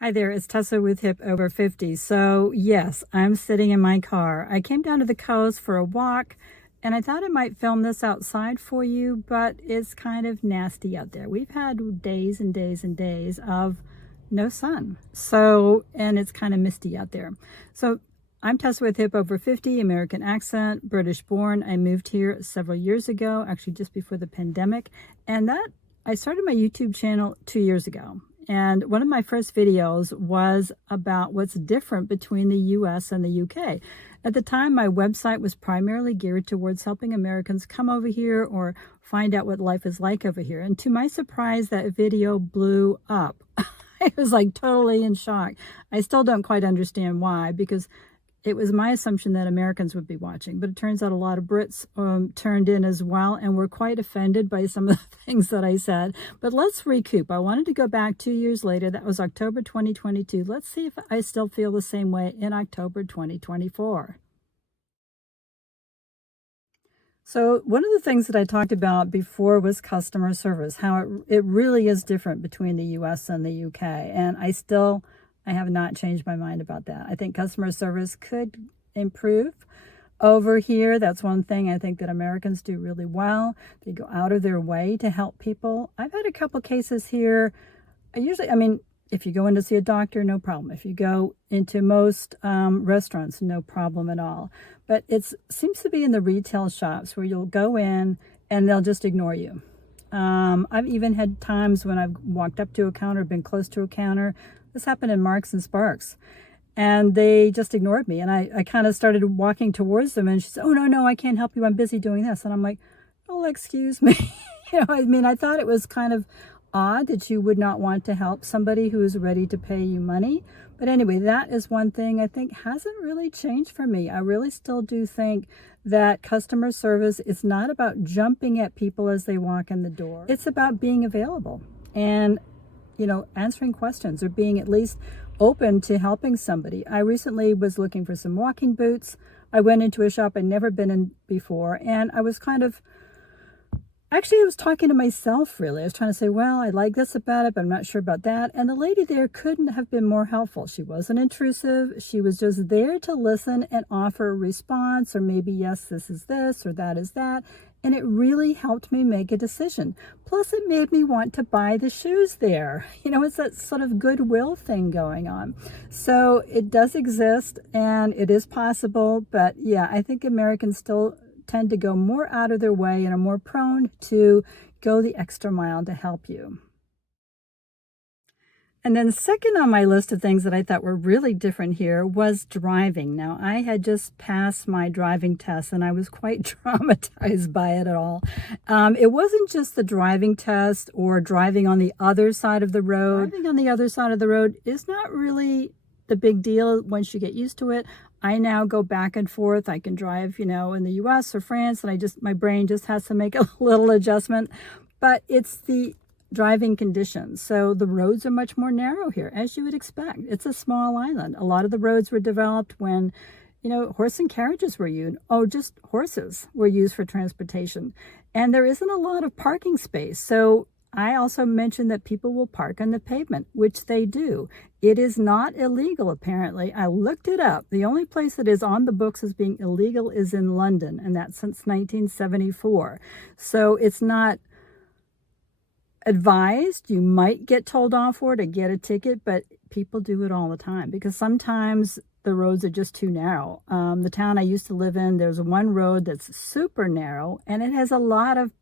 Hi there, it's Tessa with Hip Over 50. So, yes, I'm sitting in my car. I came down to the coast for a walk and I thought I might film this outside for you, but it's kind of nasty out there. We've had days and days and days of no sun. So, and it's kind of misty out there. So, I'm Tessa with Hip Over 50, American accent, British born. I moved here several years ago, actually just before the pandemic, and that I started my YouTube channel 2 years ago. And one of my first videos was about what's different between the US and the UK. At the time, my website was primarily geared towards helping Americans come over here or find out what life is like over here. And to my surprise, that video blew up. I was like totally in shock. I still don't quite understand why, because it was my assumption that Americans would be watching, but it turns out a lot of Brits turned in as well and were quite offended by some of the things that I said. But let's recoup. I wanted to go back 2 years later. That was October 2022. Let's see if I still feel the same way in October 2024. So one of the things that I talked about before was customer service, how it really is different between the US and the UK. And I have not changed my mind about that. I think customer service could improve over here. That's one thing I think that Americans do really well. They go out of their way to help people. I've had a couple cases here. If you go in to see a doctor, no problem. If you go into most restaurants, no problem at all. But it seems to be in the retail shops where you'll go in and they'll just ignore you. I've even had times when I've walked up to a counter, been close to a counter. This happened in Marks and Sparks. And they just ignored me. And I kind of started walking towards them. And she said, "Oh, no, I can't help you. I'm busy doing this." And I'm like, "Oh, excuse me." I thought it was kind of odd that you would not want to help somebody who is ready to pay you money. But anyway, that is one thing I think hasn't really changed for me. I really still do think that customer service is not about jumping at people as they walk in the door. It's about being available and, answering questions or being at least open to helping somebody. I recently was looking for some walking boots. I went into a shop I'd never been in before, and I was I was talking to myself, really. I was trying to say, well, I like this about it, but I'm not sure about that. And the lady there couldn't have been more helpful. She wasn't intrusive. She was just there to listen and offer a response, or maybe, yes, this is this, or that is that. And it really helped me make a decision. Plus, it made me want to buy the shoes there. It's that sort of goodwill thing going on. So it does exist, and it is possible. But yeah, I think Americans still tend to go more out of their way and are more prone to go the extra mile to help you. And then second on my list of things that I thought were really different here was driving. Now, I had just passed my driving test and I was quite traumatized by it at all. It wasn't just the driving test or driving on the other side of the road. Driving on the other side of the road is not really the big deal once you get used to it. I now go back and forth. I can drive, in the US or France, and my brain just has to make a little adjustment. But it's the driving conditions. So the roads are much more narrow here, as you would expect. It's a small island. A lot of the roads were developed when, horse and carriages were used. Oh, just horses were used for transportation. And there isn't a lot of parking space. So I also mentioned that people will park on the pavement, which they do. It is not illegal, apparently. I looked it up. The only place that is on the books as being illegal is in London, and that's since 1974. So it's not advised. You might get told off for it or get a ticket, but people do it all the time because sometimes the roads are just too narrow. The town I used to live in, there's one road that's super narrow, and it has a lot of,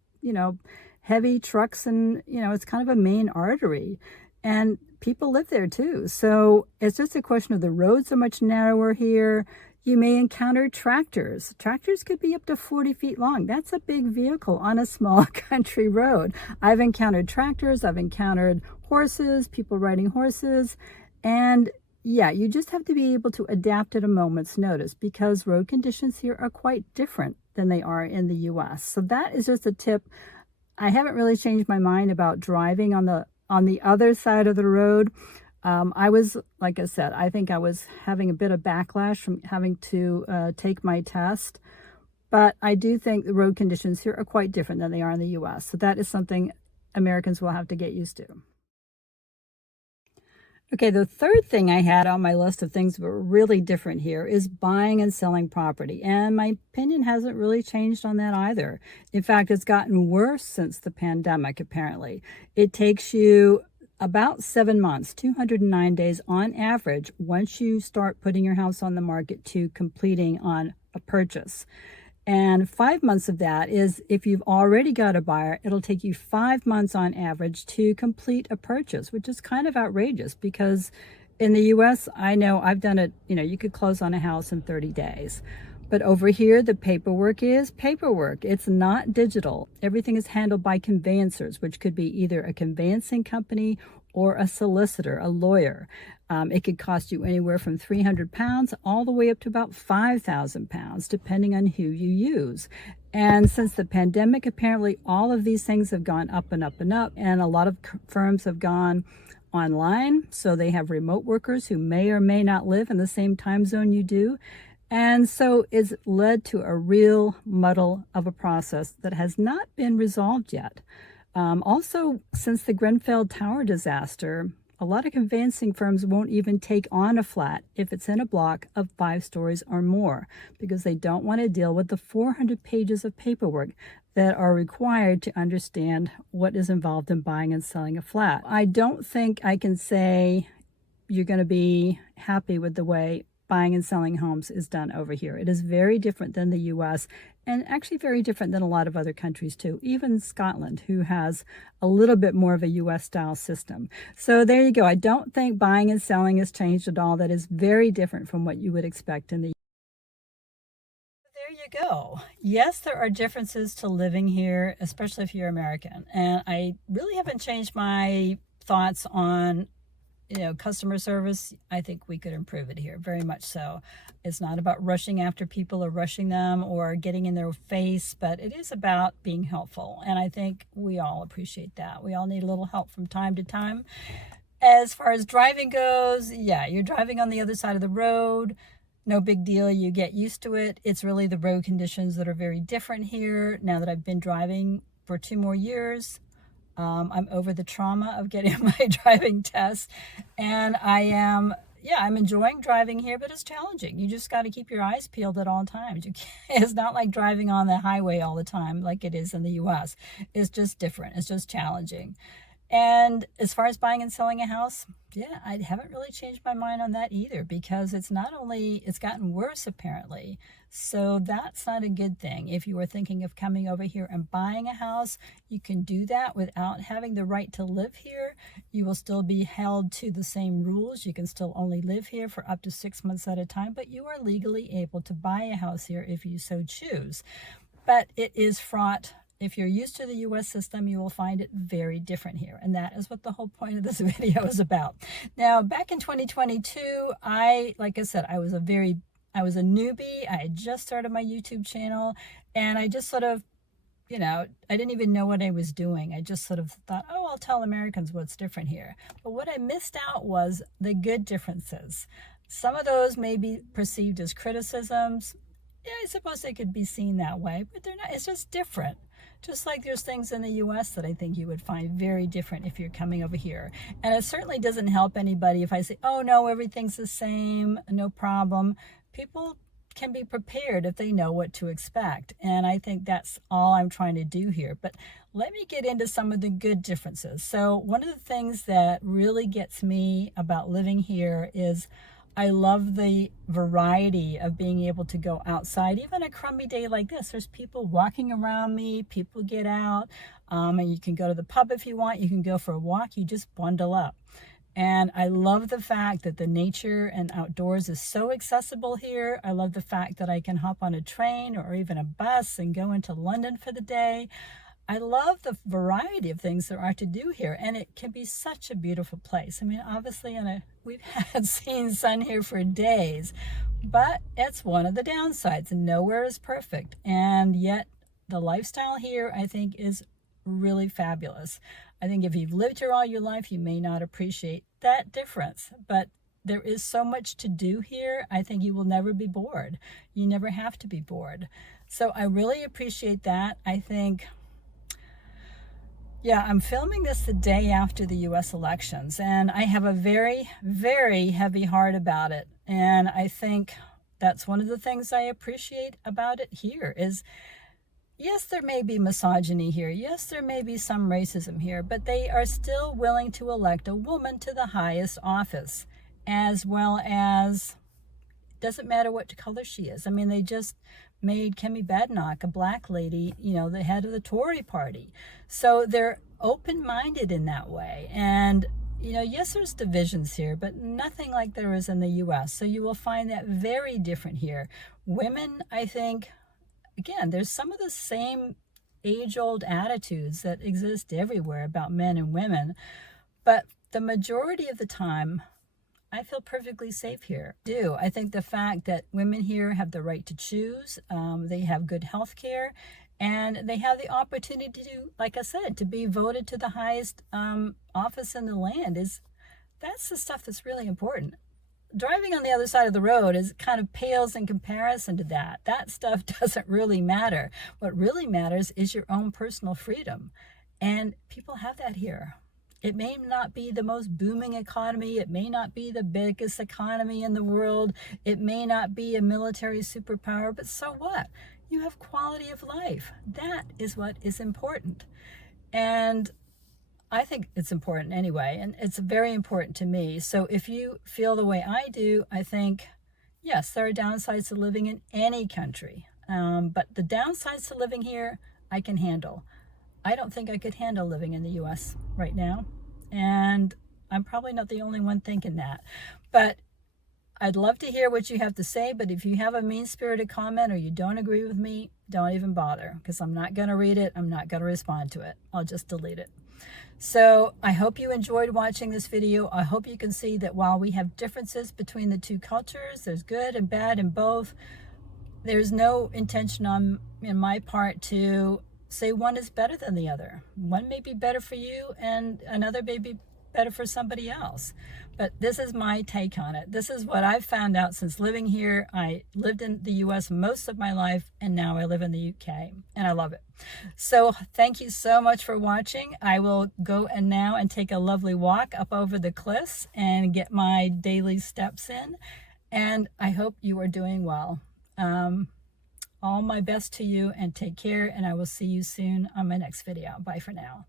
heavy trucks, and it's kind of a main artery, and people live there too. So it's just a question of the roads are much narrower here. You may encounter tractors. Tractors could be up to 40 feet long. That's a big vehicle on a small country road. I've encountered tractors. I've encountered horses, people riding horses. And yeah, you just have to be able to adapt at a moment's notice because road conditions here are quite different than they are in the US. So that is just a tip. I haven't really changed my mind about driving on the other side of the road. Like I said, I think I was having a bit of backlash from having to take my test. But I do think the road conditions here are quite different than they are in the US. So that is something Americans will have to get used to. Okay, the third thing I had on my list of things that were really different here is buying and selling property. And my opinion hasn't really changed on that either. In fact, it's gotten worse since the pandemic, apparently. It takes you about 7 months, 209 days on average, once you start putting your house on the market to completing on a purchase. And 5 months of that is if you've already got a buyer, it'll take you 5 months on average to complete a purchase, which is kind of outrageous because in the US, I know I've done it, you could close on a house in 30 days. But over here, the paperwork is paperwork. It's not digital. Everything is handled by conveyancers, which could be either a conveyancing company or a solicitor, a lawyer. It could cost you anywhere from £300 all the way up to about £5,000, depending on who you use. And since the pandemic, apparently all of these things have gone up and up and up, and a lot of firms have gone online. So they have remote workers who may or may not live in the same time zone you do. And so it's led to a real muddle of a process that has not been resolved yet. Also, since the Grenfell Tower disaster, a lot of conveyancing firms won't even take on a flat if it's in a block of 5 stories or more because they don't want to deal with the 400 pages of paperwork that are required to understand what is involved in buying and selling a flat. I don't think I can say you're going to be happy with the way buying and selling homes is done over here. It is very different than the US and actually very different than a lot of other countries too, even Scotland, who has a little bit more of a US style system. So there you go. I don't think buying and selling has changed at all. That is very different from what you would expect in the There you go. Yes, there are differences to living here, especially if you're American. And I really haven't changed my thoughts on customer service. I think we could improve it here, very much so. It's not about rushing after people or rushing them or getting in their face, but it is about being helpful. And I think we all appreciate that. We all need a little help from time to time. As far as driving goes, yeah, you're driving on the other side of the road. No big deal. You get used to it. It's really the road conditions that are very different here. Now that I've been driving for 2 more years, I'm over the trauma of getting my driving test, and I'm enjoying driving here, but it's challenging. You just got to keep your eyes peeled at all times. It's not like driving on the highway all the time like it is in the US. It's just different. It's just challenging. And as far as buying and selling a house, yeah, I haven't really changed my mind on that either because it's gotten worse apparently. So that's not a good thing. If you were thinking of coming over here and buying a house, you can do that without having the right to live here. You will still be held to the same rules. You can still only live here for up to 6 months at a time, but you are legally able to buy a house here if you so choose. But it is fraught. If you're used to the US system, you will find it very different here. And that is what the whole point of this video is about. Now, back in 2022, like I said, I was a newbie. I had just started my YouTube channel, and I just sort of, I didn't even know what I was doing. I just sort of thought, oh, I'll tell Americans what's different here. But what I missed out was the good differences. Some of those may be perceived as criticisms. Yeah, I suppose they could be seen that way, but they're not. It's just different. Just like there's things in the US that I think you would find very different if you're coming over here. And it certainly doesn't help anybody if I say, oh no, everything's the same, no problem. People can be prepared if they know what to expect. And I think that's all I'm trying to do here. But let me get into some of the good differences. So one of the things that really gets me about living here is I love the variety of being able to go outside. Even a crummy day like this, there's people walking around me, people get out, and you can go to the pub if you want, you can go for a walk, you just bundle up. And I love the fact that the nature and outdoors is so accessible here. I love the fact that I can hop on a train or even a bus and go into London for the day. I love the variety of things there are to do here, and it can be such a beautiful place. I mean, obviously, we've had seen sun here for days, but it's one of the downsides. Nowhere is perfect, and yet the lifestyle here, I think, is really fabulous. I think if you've lived here all your life, you may not appreciate that difference, but there is so much to do here. I think you will never be bored. You never have to be bored. So I really appreciate that. I think Yeah, I'm filming this the day after the US elections, and I have a very, very heavy heart about it. And I think that's one of the things I appreciate about it here is yes, there may be misogyny here. Yes, there may be some racism here, but they are still willing to elect a woman to the highest office, as well as doesn't matter what color she is. I mean, they just made Kemi Badenoch, a black lady, the head of the Tory party. So they're open-minded in that way. And, yes, there's divisions here, but nothing like there is in the US. So you will find that very different here. Women, I think, again, there's some of the same age-old attitudes that exist everywhere about men and women, but the majority of the time, I feel perfectly safe here. I think the fact that women here have the right to choose, they have good health care, and they have the opportunity to, like I said, to be voted to the highest office in the land that's the stuff that's really important. Driving on the other side of the road is kind of pales in comparison to that. That stuff doesn't really matter. What really matters is your own personal freedom. And people have that here. It may not be the most booming economy. It may not be the biggest economy in the world. It may not be a military superpower, but so what? You have quality of life. That is what is important. And I think it's important anyway, and it's very important to me. So if you feel the way I do, I think, yes, there are downsides to living in any country. But the downsides to living here, I can handle. I don't think I could handle living in the US right now. And I'm probably not the only one thinking that. But I'd love to hear what you have to say. But if you have a mean-spirited comment or you don't agree with me, don't even bother, because I'm not going to read it. I'm not going to respond to it. I'll just delete it. So I hope you enjoyed watching this video. I hope you can see that while we have differences between the two cultures, there's good and bad in both. There's no intention on my part to say one is better than the other. One may be better for you and another may be better for somebody else. But this is my take on it. This is what I've found out since living here. I lived in the US most of my life, and now I live in the UK, and I love it. So thank you so much for watching. I will go now and take a lovely walk up over the cliffs and get my daily steps in. And I hope you are doing well. All my best to you, and take care, and I will see you soon on my next video. Bye for now.